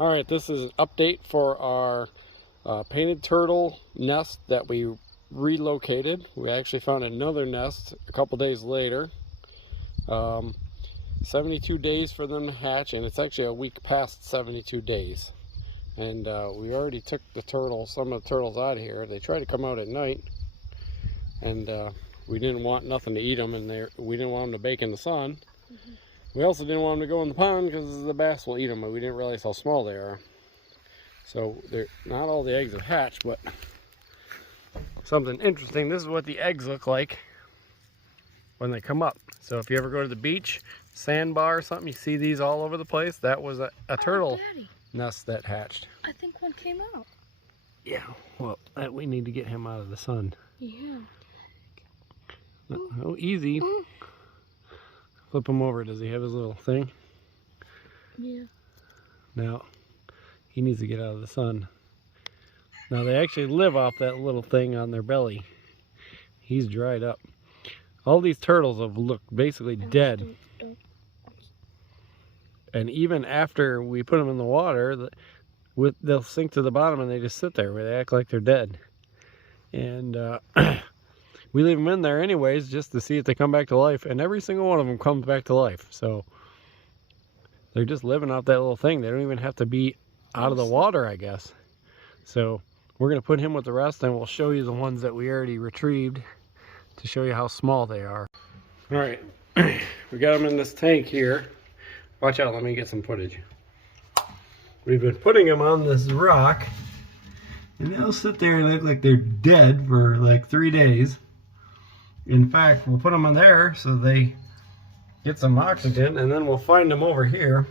Alright, this is an update for our painted turtle nest that we relocated. We actually found another nest a couple days later. 72 days for them to hatch, and it's actually a week past 72 days. And we already took some of the turtles out of here. They try to come out at night, and we didn't want nothing to eat them, and we didn't want them to bake in the sun. We also didn't want them to go in the pond because the bass will eat them, but we didn't realize how small they are. So not all the eggs have hatched, but something interesting. This is what the eggs look like when they come up. So if you ever go to the beach, sandbar or something, you see these all over the place. That was a turtle nest that hatched. I think one came out. Yeah, well, we need to get him out of the sun. Yeah. Oh, easy. Flip him over. Does he have his little thing? Yeah. Now, he needs to get out of the sun. Now, they actually live off that little thing on their belly. He's dried up. All these turtles have looked basically dead. And even after we put them in the water, they'll sink to the bottom and they just sit there where they act like they're dead. And we leave them in there anyways just to see if they come back to life, and every single one of them comes back to life. So they're just living off that little thing. They don't even have to be out of the water, I guess. So we're going to put him with the rest, and we'll show you the ones that we already retrieved to show you how small they are. All right, we got them in this tank here. Watch out, let me get some footage. We've been putting them on this rock, and they'll sit there and look like they're dead for like 3 days. In fact, we'll put them on there so they get some oxygen, and then we'll find them over here.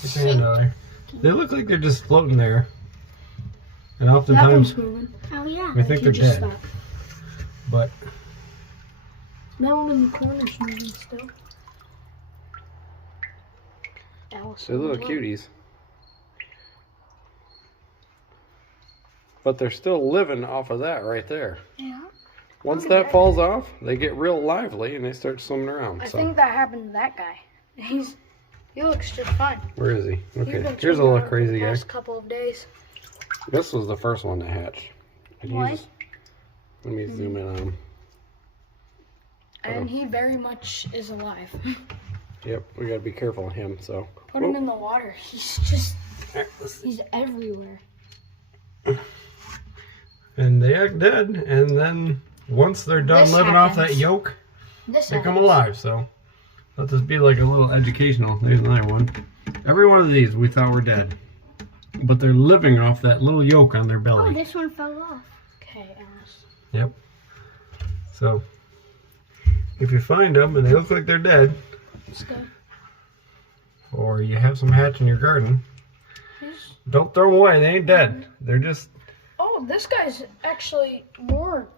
Get your hand out there. They look like they're just floating there. And oftentimes, oh, yeah. we think they're dead. But that one in the corner's moving still. they're little cuties. But they're still living off of that right there. Yeah. Once that falls off, they get real lively and they start swimming around. I think that happened to that guy. He looks just fine. Where is he? Okay, here's a little crazy guy. Last couple of days. This was the first one to hatch. What? Let me zoom in on him. And he very much is alive. Yep, we gotta be careful of him. So put him in the water. He's everywhere. And they act dead, and then once they're done living off that yolk, they come alive. So let this be like a little educational. There's another one. Every one of these we thought were dead, but they're living off that little yolk on their belly. Oh, this one fell off. Okay, Alice. Yep. So if you find them and they look like they're dead, Let's go. Or you have some hatch in your garden, don't throw them away. They ain't dead. They're just... Oh, this guy's actually more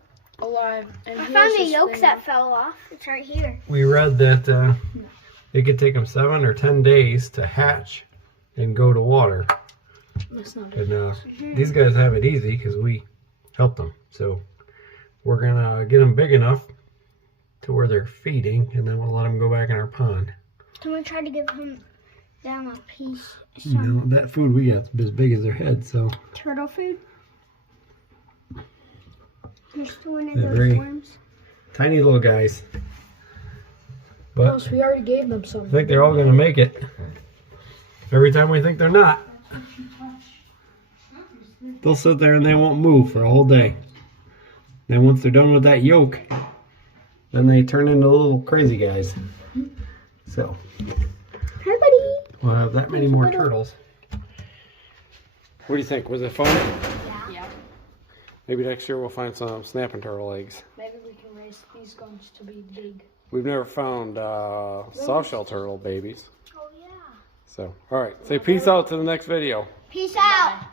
alive. And I found the yolks that fell off. It's right here. We read that it could take them 7 or 10 days to hatch and go to water. That's not And these guys have it easy because we helped them. So we're going to get them big enough to where they're feeding, and then we'll let them go back in our pond. Can we try to give him down a piece? No, that food we got is as big as their head, so... Turtle food? There's 2 in They're those very worms. tiny little guys. But we already gave them some. I think they're all going to make it. Every time we think they're not, they'll sit there and they won't move for a whole day. Then once they're done with that yolk, then they turn into little crazy guys. So, Hi, buddy. we'll have that many more turtles. What do you think? Was it fun? Yeah. Maybe next year we'll find some snapping turtle eggs. Maybe we can raise these guns to be big. We've never found softshell turtle babies. Oh, yeah. So, alright. Say peace out to the next video. Peace out.